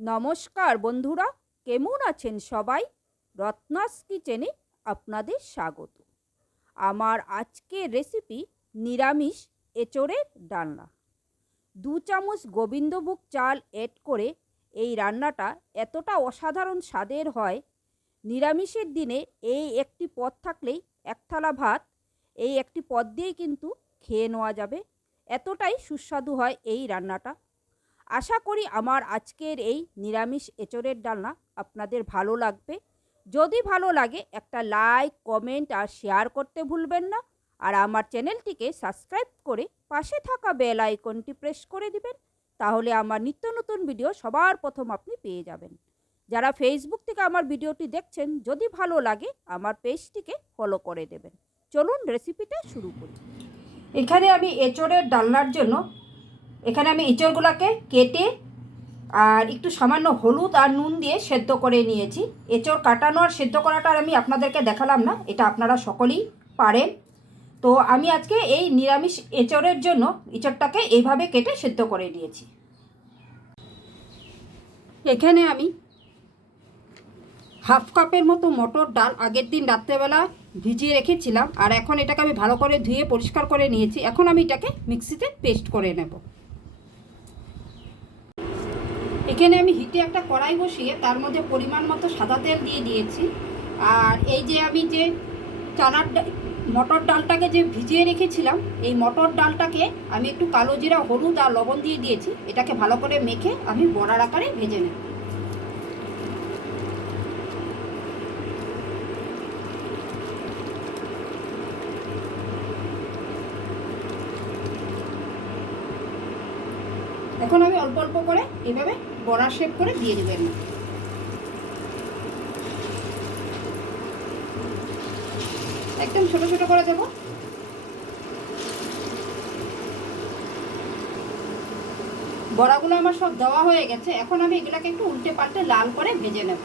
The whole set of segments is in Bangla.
নমস্কার বন্ধুরা, কেমন আছেন সবাই? রত্নাস কিচেনে আপনাদের স্বাগত। আমার আজকের রেসিপি নিরামিষ এঁচড়ের ডালনা। দু চামচ গোবিন্দভোগ চাল এড করে এই রান্নাটা এতটা অসাধারণ স্বাদের হয়। নিরামিষের দিনে এই একটি পদ থাকলেই এক থালা ভাত, এই একটি পদ দিয়েই কিন্তু খেয়ে নেওয়া যাবে। এতটাই সুস্বাদু হয় এই রান্নাটা। আশা করি আমার আজকের এই নিরামিষ এঁচড়ের ডালনা আপনাদের ভালো লাগবে। যদি ভালো লাগে একটা লাইক, কমেন্ট আর শেয়ার করতে ভুলবেন না। আর আমার চ্যানেলটিকে সাবস্ক্রাইব করে পাশে থাকা বেল আইকনটি প্রেস করে দিবেন। তাহলে আমার নিত্য নতুন ভিডিও সবার প্রথম আপনি পেয়ে যাবেন। যারা ফেসবুক থেকে আমার ভিডিওটি দেখছেন, যদি ভালো লাগে আমার পেজটিকে ফলো করে দেবেন। চলুন রেসিপিটা শুরু করি। এখানে আমি এঁচড়ের ডালনার জন্য এখানে আমি এঁচড়গুলোকে কেটে আর একটু সামান্য হলুদ আর নুন দিয়ে সেদ্ধ করে নিয়েছি। এঁচড় কাটানো আর সেদ্ধ করাটা আমি আপনাদেরকে দেখালাম না, এটা আপনারা সকলেই পারেন। তো আমি আজকে এই নিরামিষ এঁচড়ের জন্য এঁচড়টাকে এইভাবে কেটে সেদ্ধ করে নিয়েছি। এখানে আমি হাফ কাপের মতো মটর ডাল আগের দিন রাত্রেবেলা ভিজিয়ে রেখেছিলাম, আর এখন এটাকে আমি ভালো করে ধুয়ে পরিষ্কার করে নিয়েছি। এখন আমি এটাকে মিক্সিতে পেস্ট করে নেব। এখানে আমি হিটে একটা কড়াই বসিয়ে তার মধ্যে পরিমাণ মতো সাদা তেল দিয়ে দিয়েছি। আর এই যে আমি যে চানার মটর ডালটাকে যে ভিজিয়ে রেখেছিলাম, এই মটর ডালটাকে আমি একটু কালো জিরা, হলুদ আর লবণ দিয়ে দিয়েছি। এটাকে ভালো করে মেখে আমি বড়ার আকারে ভেজে নেব। এখন আমি অল্প অল্প করে এভাবে বড়া শেপ করে দিয়ে দেবেন। একদম ছোট ছোট করে দেব। বড়াগুলো আমার সব দেওয়া হয়ে গেছে। এখন আমি এগুলোকে একটু উল্টে পাল্টে লাল করে ভেজে নেব।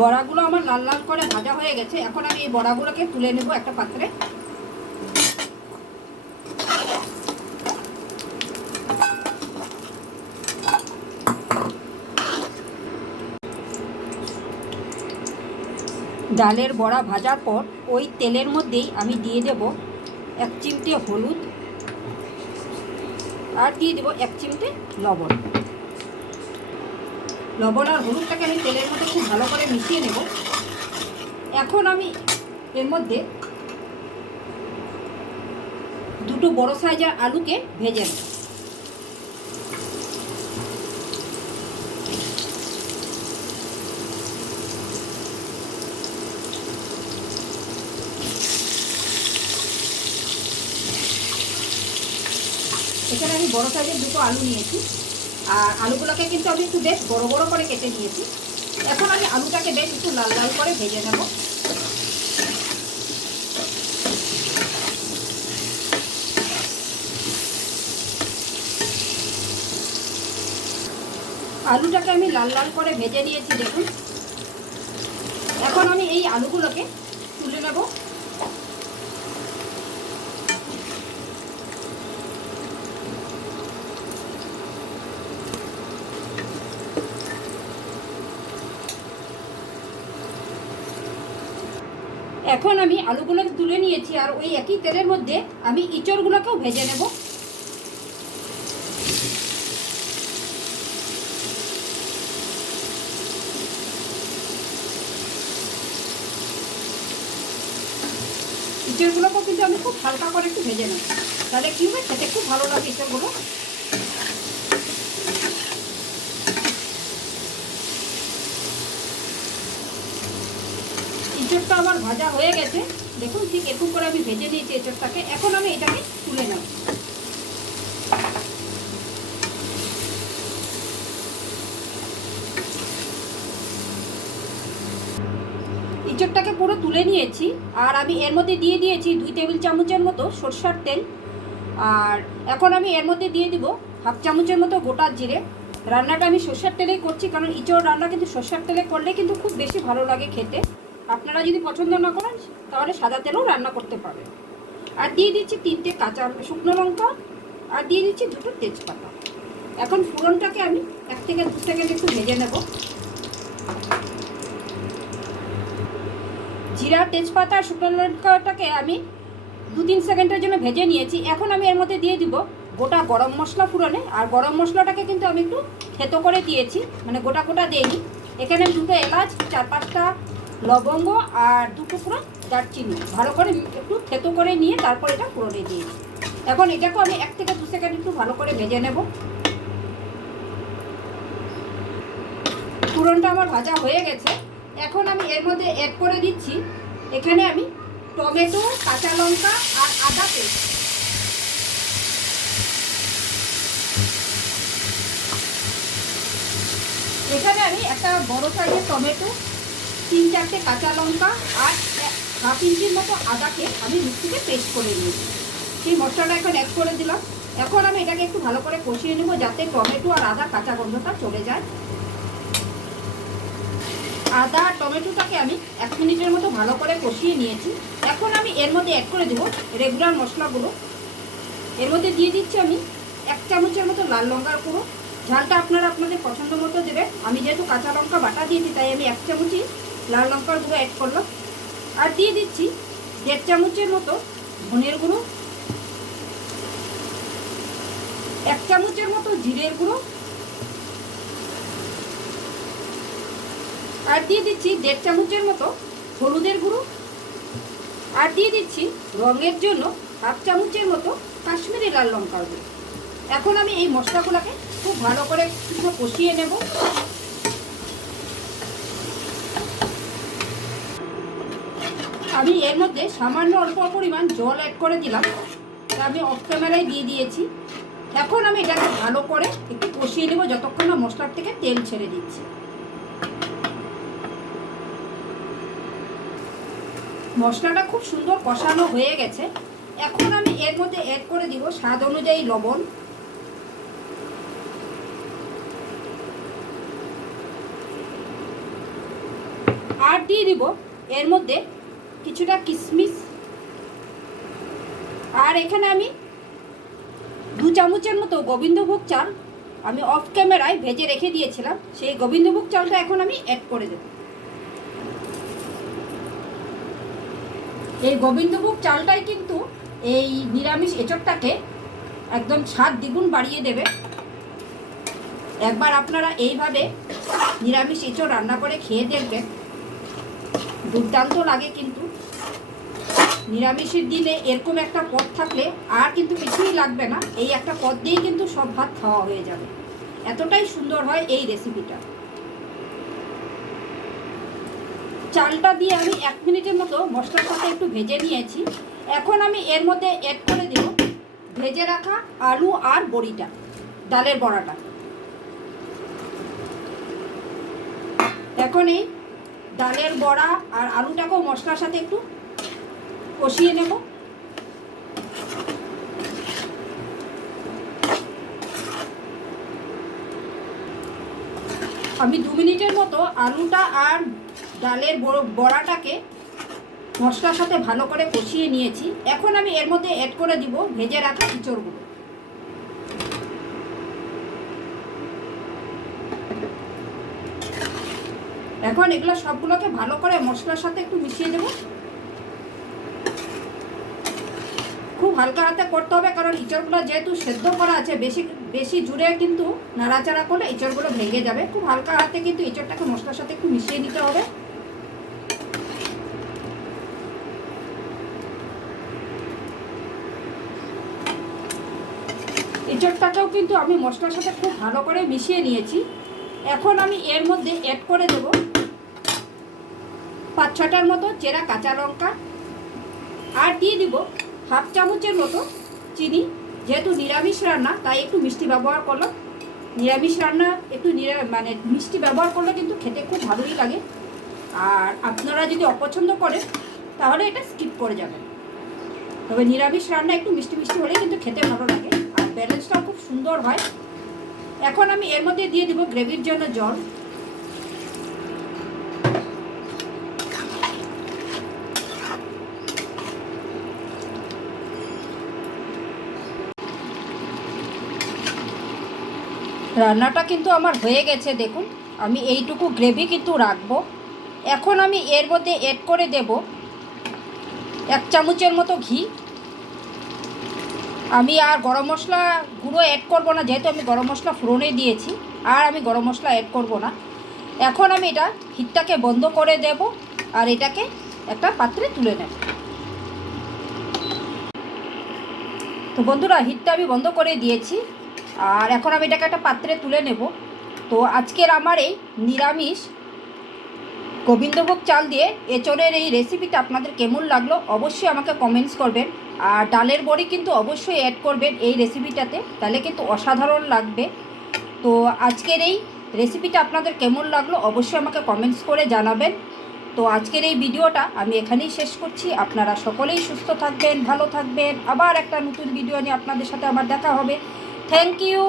বড়াগুলো আমার লাল লাল করে ভাজা হয়ে গেছে। এখন আমি এই বড়াগুলোকে তুলে নেব একটা পাত্রে। ডালের বড়া ভাজার পর ওই তেলের মধ্যেই আমি দিয়ে দেব এক চিমটে হলুদ আর দিয়ে দেব এক চিমটে লবণ। লবণ আর হলুদটাকে আমি তেলের মধ্যে খুব ভালো করে মিশিয়ে নেব। এখন আমি এর মধ্যে দুটো বড় সাইজের আলুকে ভেজে নেব। এখানে আমি বড় সাইজের দুটো আলু নিয়েছি। আর আলুগুলোকে কিন্তু আমি একটু বেশ বড় বড় করে কেটে নিয়েছি। এখন আমি আলুটাকে বেশ একটু লাল লাল করে ভেজে নেব। আলুটাকে আমি লাল লাল করে ভেজে নিয়েছি, দেখুন। এখন আমি এই আলুগুলোকে তুলে নেব। এখন আমি আলুগুলোকে তুলে নিয়েছি আর ওই একই তেলের মধ্যে আমি ইঁচড়গুলোকেও ভেজে নেব। ইঁচড়গুলোকেও কিন্তু আমি খুব হালকা করে একটু ভেজে নেব। তাহলে কী হবে খেতে খুব ভালো লাগে ইঁচড়গুলো। এঁচড়টা আমার ভাজা হয়ে গেছে। দেখুন ঠিক এরকম করে আমি ভেজে নিয়েছি এঁচড়টাকে। এখন আমি এটাকে তুলে নেব। এঁচড়টাকে পুরো তুলে নিয়েছি। আর আমি এর মধ্যে দিয়ে দিয়েছি দুই টেবিল চামচের মতো সরষার তেল। আর এখন আমি এর মধ্যে দিয়ে দিব হাফ চামচের মতো গোটা জিরে। রান্নাটা আমি সর্ষের তেলেই করছি, কারণ ইঁচড় রান্না কিন্তু সর্ষের তেলে করলে কিন্তু খুব বেশি ভালো লাগে খেতে। আপনারা যদি পছন্দ না করেন, তাহলে সাদা তেলও রান্না করতে পারেন। আর দিয়ে দিচ্ছি তিনটে কাঁচা শুকনো লঙ্কা, আর দিয়ে দিচ্ছি দুটো তেজপাতা। এখন ফোড়নটাকে আমি এক থেকে দু সেকেন্ড একটু ভেজে নেব। জিরা, তেজপাতা আর শুকনো লঙ্কাটাকে আমি দু তিন সেকেন্ডের জন্য ভেজে নিয়েছি। এখন আমি এর মধ্যে দিয়ে দিব গোটা গরম মশলা ফুরনে আর গরম মশলাটাকে কিন্তু আমি একটু থেতো করে দিয়েছি মানে গোটা গোটা দিইনি। এখানে দুটো এলাচ, চার পাঁচটা লবঙ্গ আর দু টুকরো দারচিনি। ভালো করে একটু থেতো করে নিয়ে তারপর এটা ফুরনে দিয়েছি এখন এটাকেও আমি এক থেকে দু সেকেন্ড একটু ভালো করে ভেজে নেব। পুরনটা আমার ভাজা হয়ে গেছে। এখন আমি এর মধ্যে অ্যাড করে দিচ্ছি। এখানে আমি টমেটো, কাঁচা লঙ্কা আর আদা পেস্ট। এখানে আমি একটা বড় সাইজের টমেটো তিন চারটে কাঁচা লঙ্কা আর হাফ ইঞ্চির মতো আদাকে আমি মিক্সিতে পেস্ট করে নিয়েছি। সেই মশলাটা এখন অ্যাড করে দিলাম। এখন আমি এটাকে একটু ভালো করে কষিয়ে নেব যাতে টমেটো আর আদা কাঁচা গন্ধটা চলে যায়। আদা আর টমেটোটাকে আমি এক মিনিটের মতো ভালো করে কষিয়ে নিয়েছি। এখন আমি এর মধ্যে অ্যাড করে দেবো রেগুলার মশলাগুলো। এর মধ্যে দিয়ে দিচ্ছি আমি এক চামচের মতো লাল লঙ্কার গুঁড়ো। ঝালটা আপনারা আপনাদের পছন্দ মতো দেবেন। আমি যেহেতু কাঁচা লঙ্কা বাটা দিয়েছি, তাই আমি এক চামচই লাল লঙ্কার গুঁড়ো অ্যাড করলাম। আর দিয়ে দিচ্ছি দেড় চামচের মতো ধনের গুঁড়ো, এক চামচের মতো জিরের গুঁড়ো, আর দিয়ে দিচ্ছি দেড় চামচের মতো হলুদের গুঁড়ো, আর দিয়ে দিচ্ছি রঙের জন্য হাফ চামচের মতো কাশ্মীরি লাল লঙ্কার গুঁড়ো। এখন আমি এই মশলাগুলোকে খুব ভালো করে কষিয়ে নেব। আমি এর মধ্যে সামান্য অল্প পরিমাণ জল অ্যাড করে দিলাম। আমি অফ ক্যামেরায় দিয়ে দিয়েছি। এখন আমি এটাকে ভালো করে একটু কষিয়ে নেব যতক্ষণ না মশলার থেকে তেল ছেড়ে দিচ্ছি। মশলাটা খুব সুন্দর কষানো হয়ে গেছে। এখন আমি এর মধ্যে অ্যাড করে দিব স্বাদ অনুযায়ী লবণ। আর দিয়ে দিব এর মধ্যে কিছুটা কিশমিশ আর এখানে আমি দু চামচের মতো গোবিন্দভোগ চাল আমি অফ ক্যামেরায় ভেজে রেখে দিয়েছিলাম। সেই গোবিন্দভোগ চালটা এখন আমি অ্যাড করে দেব। এই গোবিন্দভোগ চালটাই কিন্তু এই নিরামিষ এঁচড়টাকে একদম স্বাদ দ্বিগুণ বাড়িয়ে দেবে। একবার আপনারা এইভাবে নিরামিষ এঁচড় রান্না করে খেয়ে দেখবেন। দুর্দান্ত লাগে কিন্তু। নিরামিষের দিনে এরকম একটা পদ থাকলে আর কিন্তু কিছুই লাগবে না। এই একটা পদ দিয়েই কিন্তু সব ভাত খাওয়া হয়ে যাবে। এতটাই সুন্দর হয় এই রেসিপিটা চালটা দিয়ে আমি এক মিনিটের মতো মশলার সাথে একটু ভেজে নিয়েছি। এখন আমি এর মধ্যে অ্যাড করে দেব ভেজে রাখা আলু আর বড়িটা, ডালের বড়াটা। এখন এই ডালের বড়া আর আলুটাকেও মশলার সাথে একটু কষিয়ে নেব। আমি দু মিনিটের মতো আলুটা আর ডালের বড়াটাকে মশলার সাথে ভালো করে কষিয়ে নিয়েছি। এখন আমি এর মধ্যে অ্যাড করে দিব ভেজে রাখা ইঁচড়গুলো এখন এগুলো সবগুলোকে ভালো করে মশলার সাথে একটু মিশিয়ে দেব খুব হালকা হাতে করতে হবে, কারণ ইঁচড়গুলো যেহেতু সেদ্ধ করা আছে, বেশি বেশি জুড়ে কিন্তু নাড়াচাড়া করলে ইঁচড়গুলো ভেঙে যাবে। খুব হালকা হাতে কিন্তু ইঁচড়টাকে মশলার সাথে একটু মিশিয়ে নিতে হবে। এঁচড়টাকেও কিন্তু আমি মশলার সাথে খুব ভালো করে মিশিয়ে নিয়েছি। এখন আমি এর মধ্যে অ্যাড করে দেব পাঁচ ছটার মতো চেরা কাঁচা লঙ্কা। আর দিয়ে দিব হাফ চামচের মতো চিনি, যেহেতু নিরামিষ রান্না, তাই একটু মিষ্টি ব্যবহার করলাম নিরামিষ রান্না একটু নিরা মানে মিষ্টি ব্যবহার করলে কিন্তু খেতে খুব ভালোই লাগে। আর আপনারা যদি অপছন্দ করেন, তাহলে এটা স্কিপ করে যাবেন। তবে নিরামিষ রান্না একটু মিষ্টি মিষ্টি হলে কিন্তু খেতে ভালো লাগে, আর ব্যালেন্সটাও খুব সুন্দর হয়। এখন আমি এর মধ্যে দিয়ে দেবো গ্রেভির জন্য জল। রান্নাটা কিন্তু আমার হয়ে গেছে, দেখুন। আমি এইটুকু গ্রেভি কিন্তু রাখব। এখন আমি এর মধ্যে এড করে দেব এক চামচের মতো ঘি। আমি আর গরম মশলা গুঁড়ো অ্যাড করব না, যেহেতু আমি গরম মশলা ফোড়নে দিয়েছি, আর আমি গরম মশলা অ্যাড করব না। এখন আমি এটা হিটটাকে বন্ধ করে দেব আর এটাকে একটা পাত্রে তুলে নেব। তো বন্ধুরা, হিটটা আমি বন্ধ করে দিয়েছি। আর এখন আমি এটাকে একটা পাত্রে তুলে নেব। তো আজকের আমার এই নিরামিষ গোবিন্দভোগ চাল দিয়ে এঁচড়ের এই রেসিপিটা আপনাদের কেমন লাগল অবশ্যই আমাকে কমেন্টস করবেন। আর ডালের বড়ি কিন্তু অবশ্যই অ্যাড করবেন এই রেসিপিটাতে তাহলে কিন্তু অসাধারণ লাগবে। তো আজকের এই রেসিপিটা আপনাদের কেমন লাগল অবশ্যই আমাকে কমেন্টস করে জানাবেন। তো আজকের এই ভিডিওটা আমি এখানেই শেষ করছি। আপনারা সকলেই সুস্থ থাকবেন, ভালো থাকবেন। আবার একটা নতুন ভিডিও নিয়ে আপনাদের সাথে আবার দেখা হবে। Thank you